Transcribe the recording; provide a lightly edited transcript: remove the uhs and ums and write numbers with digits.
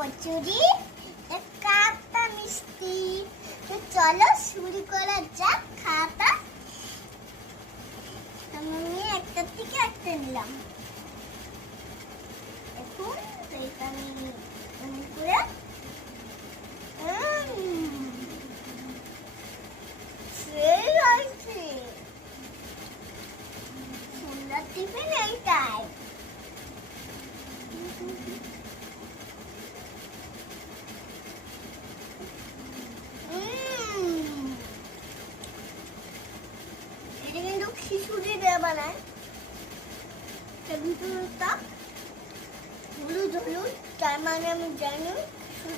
কচুরি, কাঁচা মিষ্টি। তো চলো শুরু করা যাক খাওয়াটা। আমি একটা থেকে একটা নিলাম। এখন এটা আমি করে